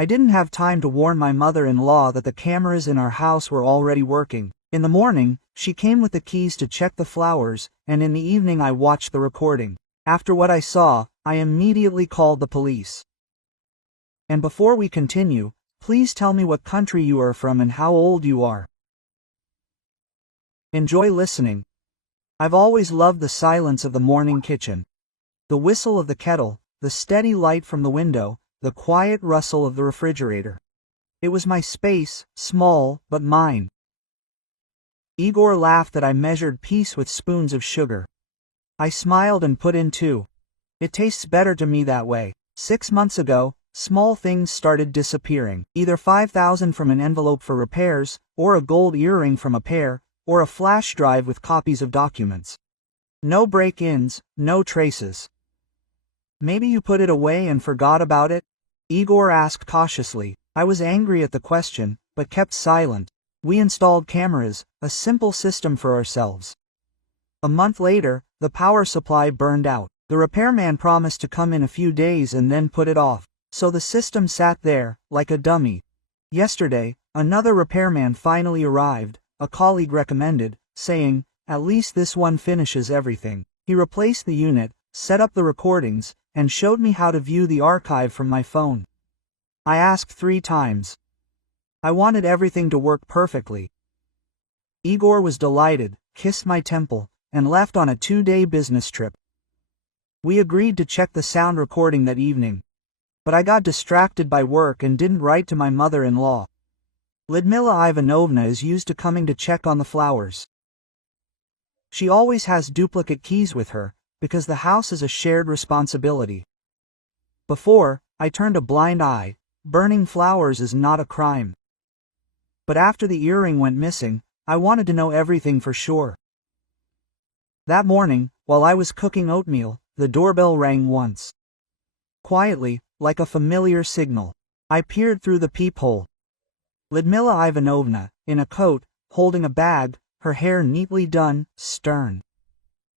I didn't have time to warn my mother-in-law that the cameras in our house were already working. In the morning, she came with the keys to check the flowers, and in the evening I watched the recording. After what I saw, I immediately called the police. And before we continue, please tell me what country you are from and how old you are. Enjoy listening. I've always loved the silence of the morning kitchen. The whistle of the kettle, the steady light from the window, the quiet rustle of the refrigerator. It was my space, small, but mine. Igor laughed that I measured peace with spoons of sugar. I smiled and put in 2. It tastes better to me that way. 6 months ago, small things started disappearing. Either 5,000 from an envelope for repairs, or a gold earring from a pair, or a flash drive with copies of documents. No break-ins, no traces. Maybe you put it away and forgot about it? Igor asked cautiously. I was angry at the question, but kept silent. We installed cameras, a simple system for ourselves. A month later, the power supply burned out. The repairman promised to come in a few days and then put it off. So the system sat there, like a dummy. Yesterday, another repairman finally arrived, a colleague recommended, saying, "At least this one finishes everything." He replaced the unit, set up the recordings, and showed me how to view the archive from my phone. I asked 3 times. I wanted everything to work perfectly. Igor was delighted, kissed my temple, and left on a 2-day business trip. We agreed to check the sound recording that evening. But I got distracted by work and didn't write to my mother-in-law. Lyudmila Ivanovna is used to coming to check on the flowers. She always has duplicate keys with her, because the house is a shared responsibility. Before, I turned a blind eye. Burning flowers is not a crime. But after the earring went missing, I wanted to know everything for sure. That morning, while I was cooking oatmeal, the doorbell rang once. Quietly, like a familiar signal. I peered through the peephole. Lyudmila Ivanovna, in a coat, holding a bag, her hair neatly done, stern.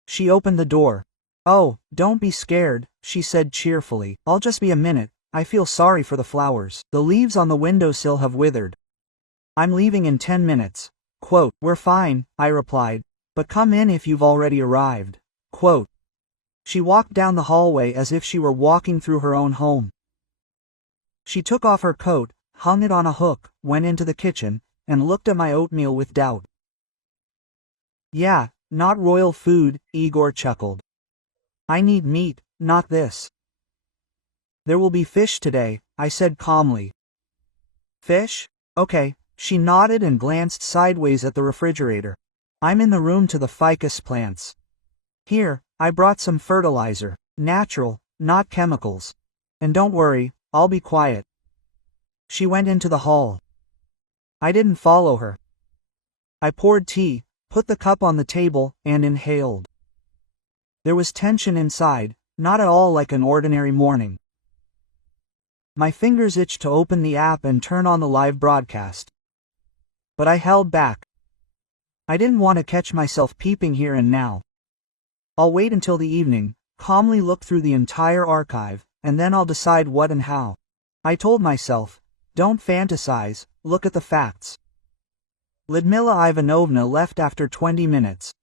She opened the door. "Oh, don't be scared," she said cheerfully. "I'll just be a minute. I feel sorry for the flowers. The leaves on the windowsill have withered. I'm leaving in 10 minutes. Quote, "We're fine," I replied. "But come in if you've already arrived." Quote. She walked down the hallway as if she were walking through her own home. She took off her coat, hung it on a hook, went into the kitchen, and looked at my oatmeal with doubt. "Yeah, not royal food," Igor chuckled. "I need meat, not this." "There will be fish today," I said calmly. "Fish? Okay." She nodded and glanced sideways at the refrigerator. "I'm in the room to the ficus plants. Here, I brought some fertilizer. Natural, not chemicals. And don't worry, I'll be quiet." She went into the hall. I didn't follow her. I poured tea, put the cup on the table, and inhaled. There was tension inside, not at all like an ordinary morning. My fingers itched to open the app and turn on the live broadcast. But I held back. I didn't want to catch myself peeping here and now. I'll wait until the evening, calmly look through the entire archive, and then I'll decide what and how. I told myself, don't fantasize, look at the facts. Lyudmila Ivanovna left after 20 minutes.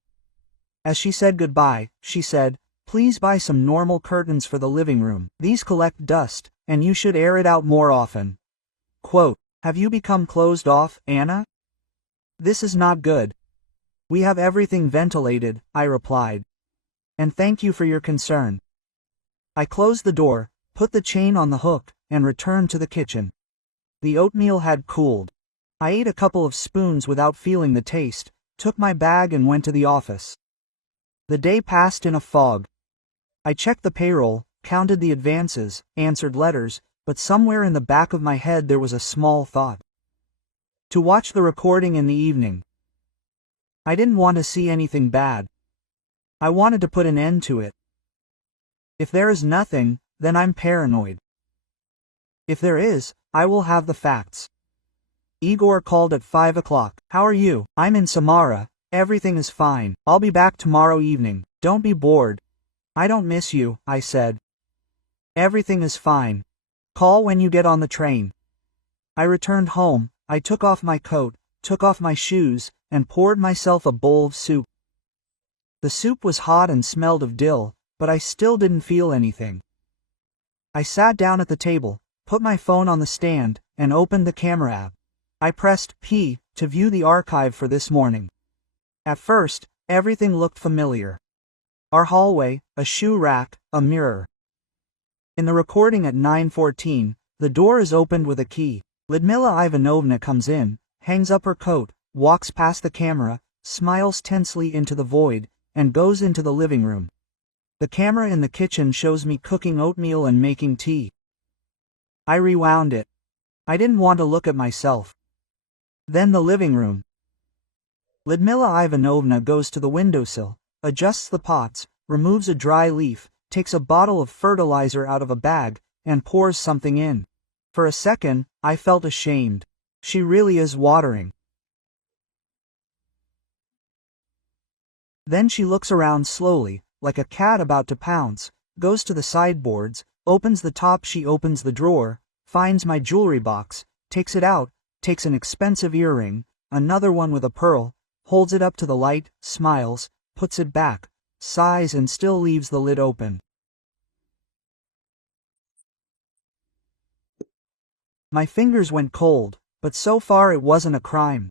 As she said goodbye, she said, "Please buy some normal curtains for the living room. These collect dust, and you should air it out more often." Quote, "Have you become closed off, Anna? This is not good." "We have everything ventilated," I replied. "And thank you for your concern." I closed the door, put the chain on the hook, and returned to the kitchen. The oatmeal had cooled. I ate a couple of spoons without feeling the taste, took my bag and went to the office. The day passed in a fog. I checked the payroll, counted the advances, answered letters, but somewhere in the back of my head there was a small thought. To watch the recording in the evening. I didn't want to see anything bad. I wanted to put an end to it. If there is nothing, then I'm paranoid. If there is, I will have the facts. Igor called at 5 o'clock. "How are you?" "I'm in Samara. Everything is fine. I'll be back tomorrow evening. Don't be bored." "I don't miss you," I said. "Everything is fine. Call when you get on the train." I returned home, I took off my coat, took off my shoes, and poured myself a bowl of soup. The soup was hot and smelled of dill, but I still didn't feel anything. I sat down at the table, put my phone on the stand, and opened the camera app. I pressed P to view the archive for this morning. At first, everything looked familiar. Our hallway, a shoe rack, a mirror. In the recording at 9:14, the door is opened with a key. Lyudmila Ivanovna comes in, hangs up her coat, walks past the camera, smiles tensely into the void, and goes into the living room. The camera in the kitchen shows me cooking oatmeal and making tea. I rewound it. I didn't want to look at myself. Then the living room. Lyudmila Ivanovna goes to the windowsill, adjusts the pots, removes a dry leaf, takes a bottle of fertilizer out of a bag, and pours something in. For a second, I felt ashamed. She really is watering. Then she looks around slowly, like a cat about to pounce, goes to the sideboards, opens the top, she opens the drawer, finds my jewelry box, takes it out, takes an expensive earring, another one with a pearl, holds it up to the light, smiles, puts it back, sighs and still leaves the lid open. My fingers went cold, but so far it wasn't a crime.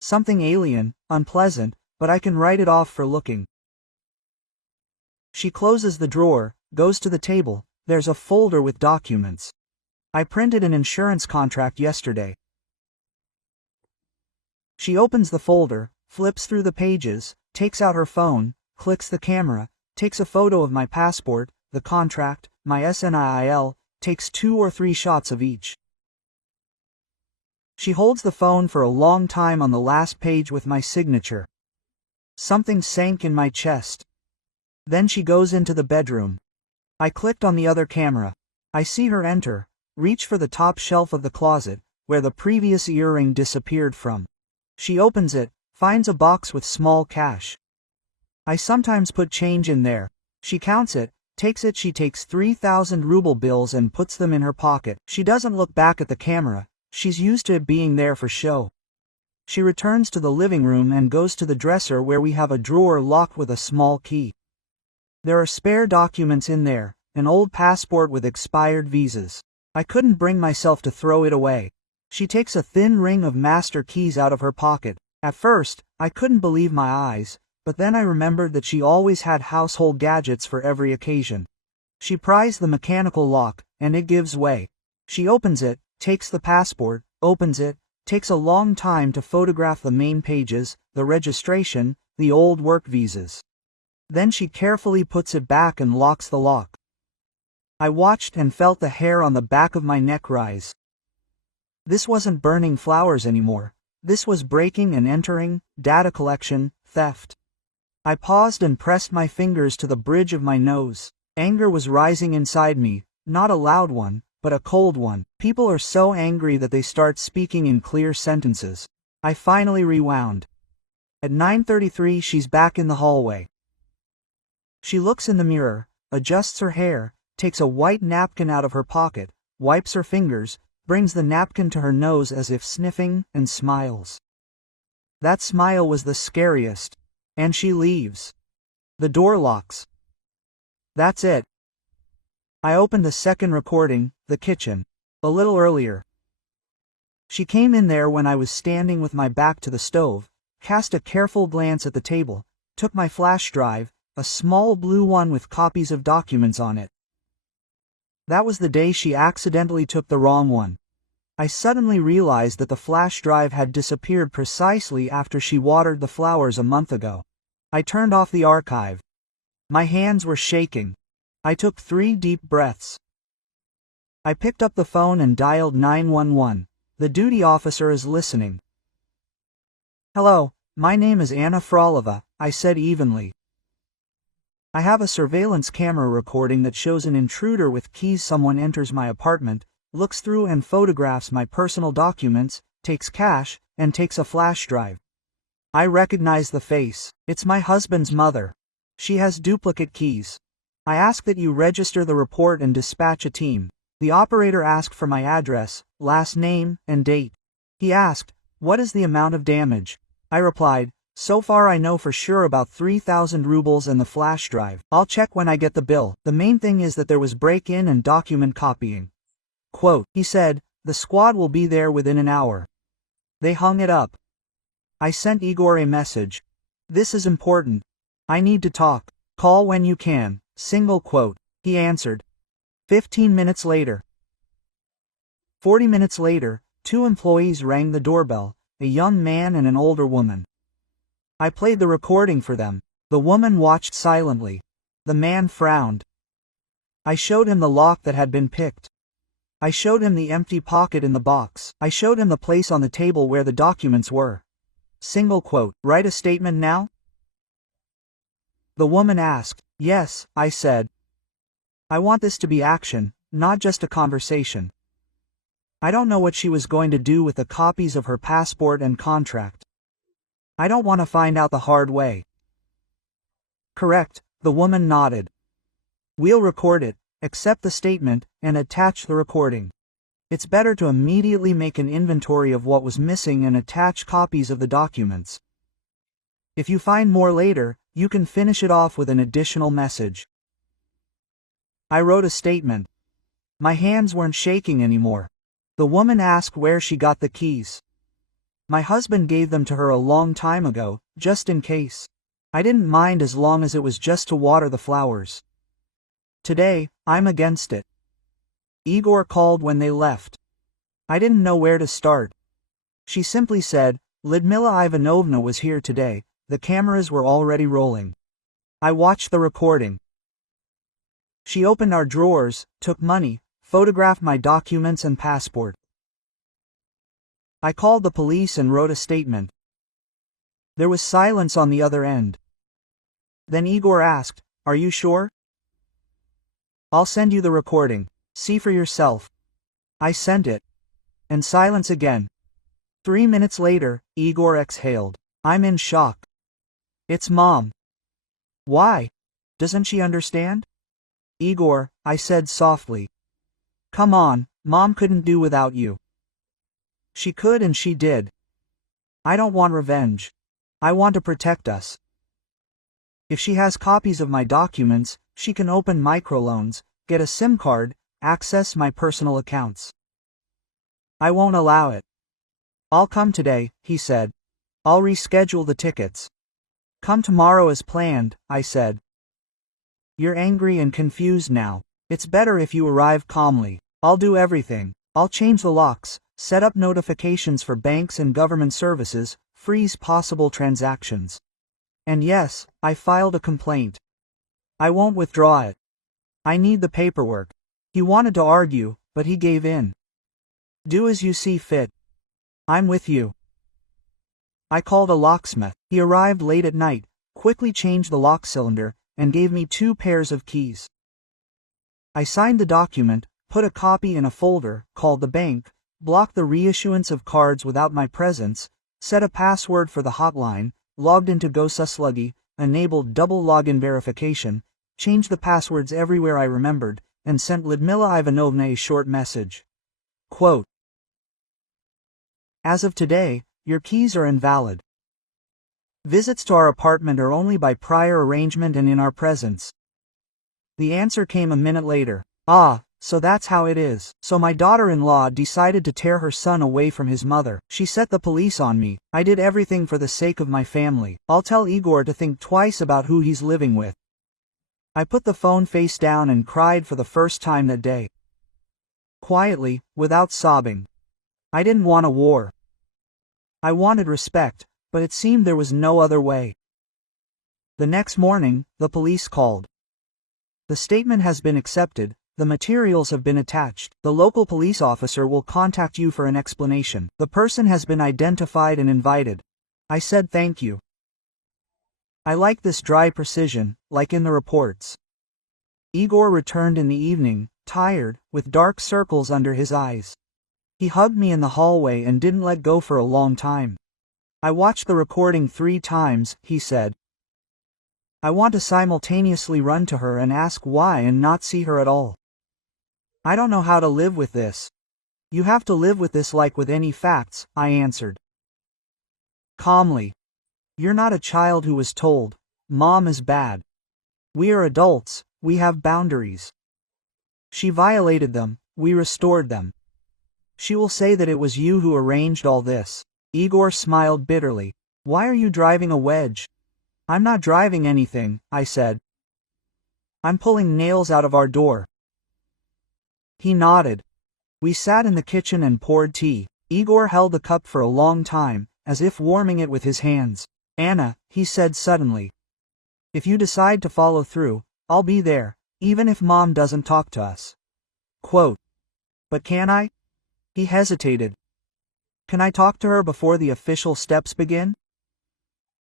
Something alien, unpleasant, but I can write it off for looking. She closes the drawer, goes to the table, there's a folder with documents. I printed an insurance contract yesterday. She opens the folder, flips through the pages, takes out her phone, clicks the camera, takes a photo of my passport, the contract, my SNIL, takes 2 or 3 shots of each. She holds the phone for a long time on the last page with my signature. Something sank in my chest. Then she goes into the bedroom. I clicked on the other camera. I see her enter, reach for the top shelf of the closet, where the previous earring disappeared from. She opens it, finds a box with small cash. I sometimes put change in there. She counts it, takes it, she takes 3,000 ruble bills and puts them in her pocket. She doesn't look back at the camera. She's used to it being there for show. She returns to the living room and goes to the dresser where we have a drawer locked with a small key. There are spare documents in there, an old passport with expired visas. I couldn't bring myself to throw it away. She takes a thin ring of master keys out of her pocket. At first, I couldn't believe my eyes, but then I remembered that she always had household gadgets for every occasion. She pries the mechanical lock, and it gives way. She opens it, takes the passport, opens it, takes a long time to photograph the main pages, the registration, the old work visas. Then she carefully puts it back and locks the lock. I watched and felt the hair on the back of my neck rise. This wasn't burning flowers anymore. This was breaking and entering, data collection, theft. I paused and pressed my fingers to the bridge of my nose. Anger was rising inside me, not a loud one, but a cold one. People are so angry that they start speaking in clear sentences. I finally rewound. At 9:33 she's back in the hallway. She looks in the mirror, adjusts her hair, takes a white napkin out of her pocket, wipes her fingers, brings the napkin to her nose as if sniffing, and smiles. That smile was the scariest. And she leaves. The door locks. That's it. I opened the second recording, the kitchen. A little earlier. She came in there when I was standing with my back to the stove, cast a careful glance at the table, took my flash drive, a small blue one with copies of documents on it. That was the day she accidentally took the wrong one. I suddenly realized that the flash drive had disappeared precisely after she watered the flowers a month ago. I turned off the archive. My hands were shaking. I took 3 deep breaths. I picked up the phone and dialed 911. The duty officer is listening. "Hello, my name is Anna Frolova," I said evenly. "I have a surveillance camera recording that shows an intruder with keys. Someone enters my apartment, looks through and photographs my personal documents, takes cash, and takes a flash drive. I recognize the face. It's my husband's mother. She has duplicate keys. I ask that you register the report and dispatch a team. The operator asked for my address, last name, and date. He asked, "What is the amount of damage?" I replied, "So far I know for sure about 3,000 rubles and the flash drive. I'll check when I get the bill. The main thing is that there was break-in and document copying." Quote, he said, "The squad will be there within an hour." They hung it up. I sent Igor a message. "This is important. I need to talk. Call when you can." Single quote. He answered. 15 minutes later. 40 minutes later, 2 employees rang the doorbell, a young man and an older woman. I played the recording for them. The woman watched silently. The man frowned. I showed him the lock that had been picked. I showed him the empty pocket in the box. I showed him the place on the table where the documents were. Single quote. Write a statement now? The woman asked. Yes, I said. I want this to be action, not just a conversation. I don't know what she was going to do with the copies of her passport and contract. I don't want to find out the hard way. Correct, the woman nodded. We'll record it, accept the statement, and attach the recording. It's better to immediately make an inventory of what was missing and attach copies of the documents. If you find more later, you can finish it off with an additional message. I wrote a statement. My hands weren't shaking anymore. The woman asked where she got the keys. My husband gave them to her a long time ago, just in case. I didn't mind as long as it was just to water the flowers. Today, I'm against it. Igor called when they left. I didn't know where to start. She simply said, "Lyudmila Ivanovna was here today, the cameras were already rolling." I watched the recording. She opened our drawers, took money, photographed my documents and passport. I called the police and wrote a statement. There was silence on the other end. Then Igor asked, "Are you sure?" "I'll send you the recording. See for yourself." I sent it. And silence again. 3 minutes later, Igor exhaled. "I'm in shock." "It's Mom." "Why? Doesn't she understand?" "Igor," I said softly. "Come on, Mom couldn't do without you." "She could and she did. I don't want revenge. I want to protect us. If she has copies of my documents, she can open microloans, get a SIM card, access my personal accounts. I won't allow it." "I'll come today," he said. "I'll reschedule the tickets." "Come tomorrow as planned," I said. "You're angry and confused now. It's better if you arrive calmly. I'll do everything. I'll change the locks, set up notifications for banks and government services, freeze possible transactions. And yes, I filed a complaint. I won't withdraw it. I need the paperwork." He wanted to argue, but he gave in. "Do as you see fit. I'm with you." I called a locksmith. He arrived late at night, quickly changed the lock cylinder, and gave me 2 pairs of keys. I signed the document, put a copy in a folder, called the bank, blocked the reissuance of cards without my presence, set a password for the hotline, logged into GoSusluggy, enabled double login verification, changed the passwords everywhere I remembered, and sent Lyudmila Ivanovna a short message. Quote, "As of today, your keys are invalid. Visits to our apartment are only by prior arrangement and in our presence." The answer came a minute later. "Ah, so that's how it is. So my daughter-in-law decided to tear her son away from his mother. She set the police on me. I did everything for the sake of my family. I'll tell Igor to think twice about who he's living with." I put the phone face down and cried for the first time that day. Quietly, without sobbing. I didn't want a war. I wanted respect, but it seemed there was no other way. The next morning, the police called. "The statement has been accepted, the materials have been attached. The local police officer will contact you for an explanation. The person has been identified and invited." I said thank you. I like this dry precision, like in the reports. Igor returned in the evening, tired, with dark circles under his eyes. He hugged me in the hallway and didn't let go for a long time. "I watched the recording 3 times, he said. "I want to simultaneously run to her and ask why and not see her at all. I don't know how to live with this. You have to live with this like with any facts, I answered. Calmly. You're not a child who was told, Mom is bad. We are adults, we have boundaries. She violated them, we restored them. She will say that it was you who arranged all this. Igor smiled bitterly. Why are you driving a wedge? I'm not driving anything, I said. I'm pulling nails out of our door. He nodded. We sat in the kitchen and poured tea. Igor held the cup for a long time, as if warming it with his hands. Anna, he said suddenly. If you decide to follow through, I'll be there, even if Mom doesn't talk to us. Quote. But can I? He hesitated. Can I talk to her before the official steps begin?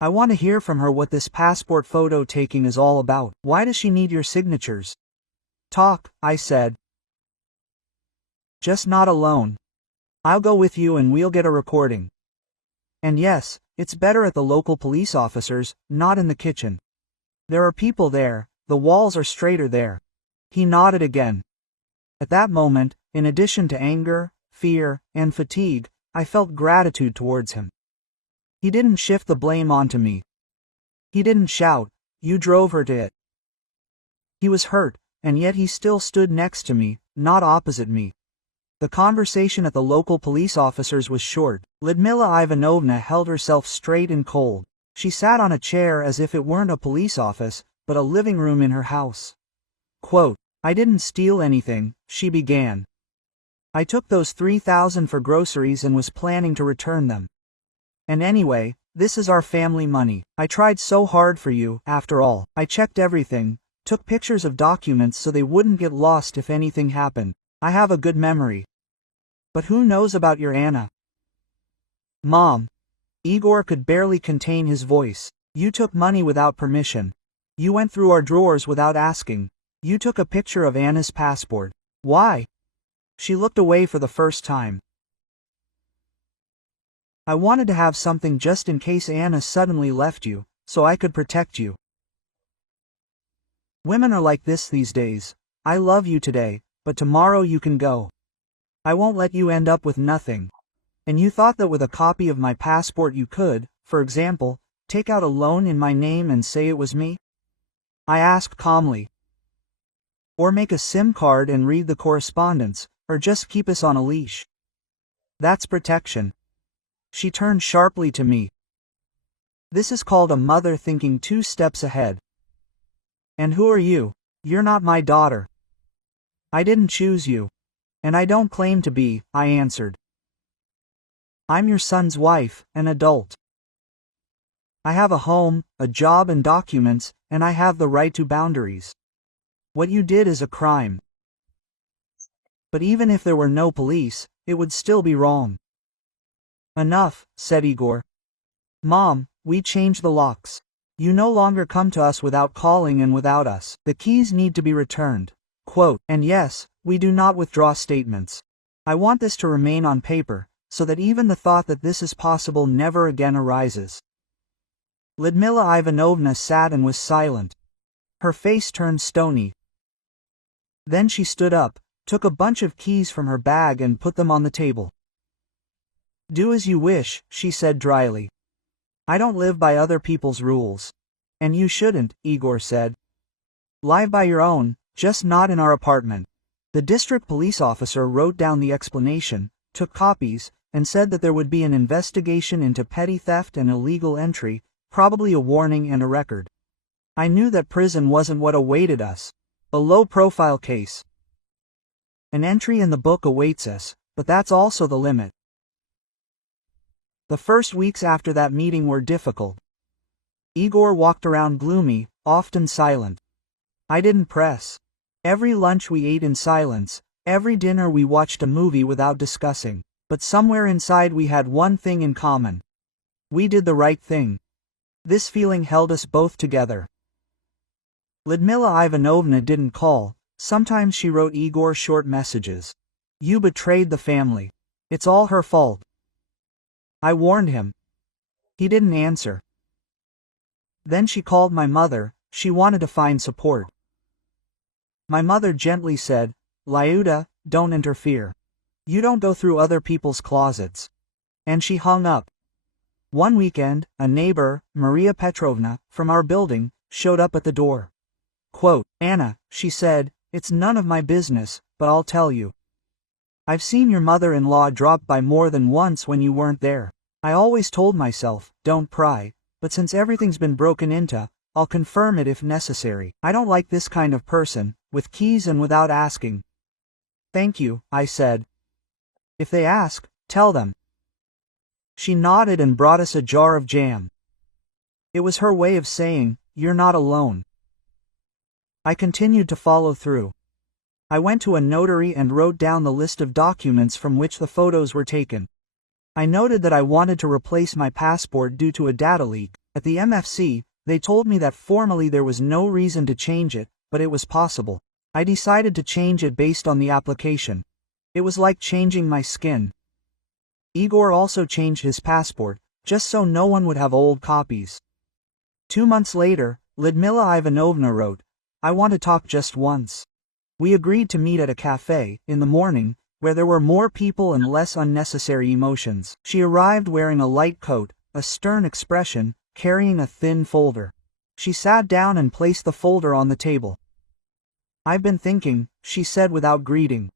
I want to hear from her what this passport photo taking is all about. Why does she need your signatures? Talk, I said. Just not alone. I'll go with you and we'll get a recording. And yes, it's better at the local police officers, not in the kitchen. There are people there, the walls are straighter there. He nodded again. At that moment, in addition to anger, fear, and fatigue, I felt gratitude towards him. He didn't shift the blame onto me. He didn't shout, you drove her to it. He was hurt, and yet he still stood next to me, not opposite me. The conversation at the local police officers was short. Lyudmila Ivanovna held herself straight and cold. She sat on a chair as if it weren't a police office, but a living room in her house. Quote, I didn't steal anything, she began. I took those 3,000 for groceries and was planning to return them. And anyway, this is our family money. I tried so hard for you, after all. I checked everything, took pictures of documents so they wouldn't get lost if anything happened. I have a good memory. But who knows about your Anna? Mom. Igor could barely contain his voice. You took money without permission. You went through our drawers without asking. You took a picture of Anna's passport. Why? She looked away for the first time. I wanted to have something just in case Anna suddenly left you, so I could protect you. Women are like this these days. I love you today, but tomorrow you can go. I won't let you end up with nothing. And you thought that with a copy of my passport you could, for example, take out a loan in my name and say it was me? I asked calmly. Or make a SIM card and read the correspondence, or just keep us on a leash. That's protection. She turned sharply to me. This is called a mother thinking 2 steps ahead. And who are you? You're not my daughter. I didn't choose you. And I don't claim to be, I answered. I'm your son's wife, an adult. I have a home, a job and documents, and I have the right to boundaries. What you did is a crime. But even if there were no police, it would still be wrong. Enough, said Igor. Mom, we changed the locks. You no longer come to us without calling and without us. The keys need to be returned. Quote, and yes, we do not withdraw statements. I want this to remain on paper, so that even the thought that this is possible never again arises. Lyudmila Ivanovna sat and was silent. Her face turned stony. Then she stood up, took a bunch of keys from her bag and put them on the table. Do as you wish, she said dryly. I don't live by other people's rules. And you shouldn't, Igor said. Live by your own, just not in our apartment. The district police officer wrote down the explanation, took copies, and said that there would be an investigation into petty theft and illegal entry, probably a warning and a record. I knew that prison wasn't what awaited us. A low-profile case. An entry in the book awaits us, but that's also the limit. The first weeks after that meeting were difficult. Igor walked around gloomy, often silent. I didn't press. Every lunch we ate in silence, every dinner we watched a movie without discussing. But somewhere inside we had one thing in common. We did the right thing. This feeling held us both together. Lyudmila Ivanovna didn't call. Sometimes she wrote Igor short messages. You betrayed the family. It's all her fault. I warned him. He didn't answer. Then she called my mother. She wanted to find support. My mother gently said, Liuda, don't interfere. You don't go through other people's closets. And she hung up. One weekend, a neighbor, Maria Petrovna, from our building, showed up at the door. Quote, Anna, she said, it's none of my business, but I'll tell you. I've seen your mother-in-law drop by more than once when you weren't there. I always told myself, don't pry, but since everything's been broken into, I'll confirm it if necessary. I don't like this kind of person, with keys and without asking. Thank you, I said. If they ask, tell them. She nodded and brought us a jar of jam. It was her way of saying, you're not alone. I continued to follow through. I went to a notary and wrote down the list of documents from which the photos were taken. I noted that I wanted to replace my passport due to a data leak. At the MFC, they told me that formally there was no reason to change it, but it was possible. I decided to change it based on the application. It was like changing my skin. Igor also changed his passport, just so no one would have old copies. 2 months later, Lyudmila Ivanovna wrote, I want to talk just once. We agreed to meet at a cafe, in the morning, where there were more people and less unnecessary emotions. She arrived wearing a light coat, a stern expression, carrying a thin folder. She sat down and placed the folder on the table. I've been thinking, she said without greeting.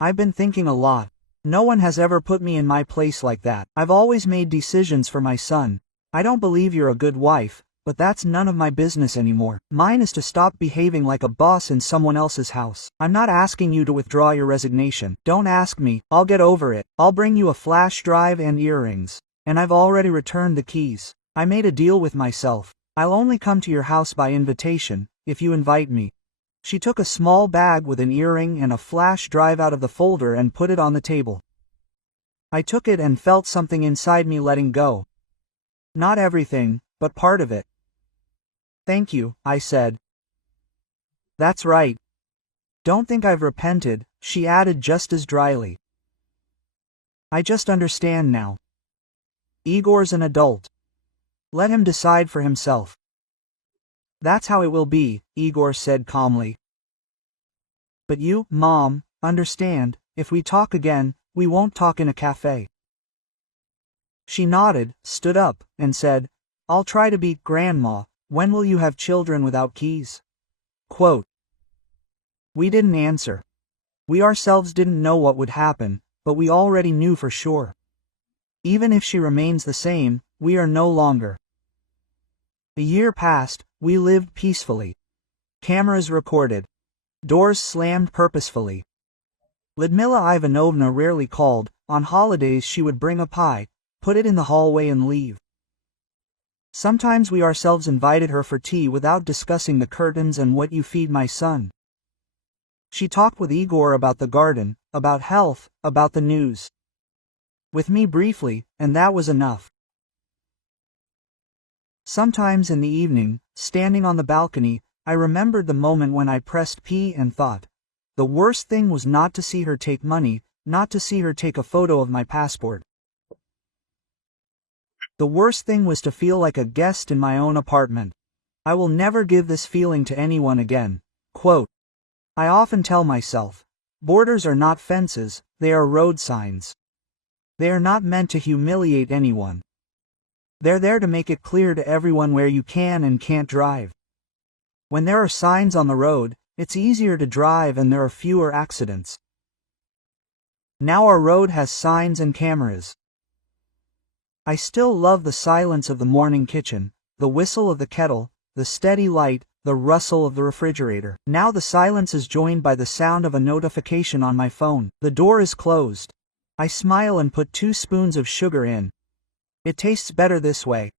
I've been thinking a lot. No one has ever put me in my place like that. I've always made decisions for my son. I don't believe you're a good wife, but that's none of my business anymore. Mine is to stop behaving like a boss in someone else's house. I'm not asking you to withdraw your resignation. Don't ask me, I'll get over it. I'll bring you a flash drive and earrings. And I've already returned the keys. I made a deal with myself. I'll only come to your house by invitation, if you invite me. She took a small bag with an earring and a flash drive out of the folder and put it on the table. I took it and felt something inside me letting go. Not everything, but part of it. Thank you, I said. That's right. Don't think I've repented, she added just as dryly. I just understand now. Igor's an adult. Let him decide for himself. That's how it will be, Igor said calmly. But you, Mom, understand, if we talk again, we won't talk in a cafe. She nodded, stood up, and said, I'll try to be, Grandma, when will you have children without keys? Quote. We didn't answer. We ourselves didn't know what would happen, but we already knew for sure. Even if she remains the same, we are no longer. A year passed, we lived peacefully. Cameras recorded. Doors slammed purposefully. Lyudmila Ivanovna rarely called. On holidays she would bring a pie, put it in the hallway and leave. Sometimes we ourselves invited her for tea without discussing the curtains and what you feed my son. She talked with Igor about the garden, about health, about the news. With me briefly, and that was enough. Sometimes in the evening, standing on the balcony, I remembered the moment when I pressed P and thought, the worst thing was not to see her take money, not to see her take a photo of my passport. The worst thing was to feel like a guest in my own apartment. I will never give this feeling to anyone again. Quote. I often tell myself, borders are not fences, they are road signs. They are not meant to humiliate anyone. They're there to make it clear to everyone where you can and can't drive. When there are signs on the road, it's easier to drive and there are fewer accidents. Now our road has signs and cameras. I still love the silence of the morning kitchen, the whistle of the kettle, the steady light, the rustle of the refrigerator. Now the silence is joined by the sound of a notification on my phone. The door is closed. I smile and put 2 spoons of sugar in. It tastes better this way.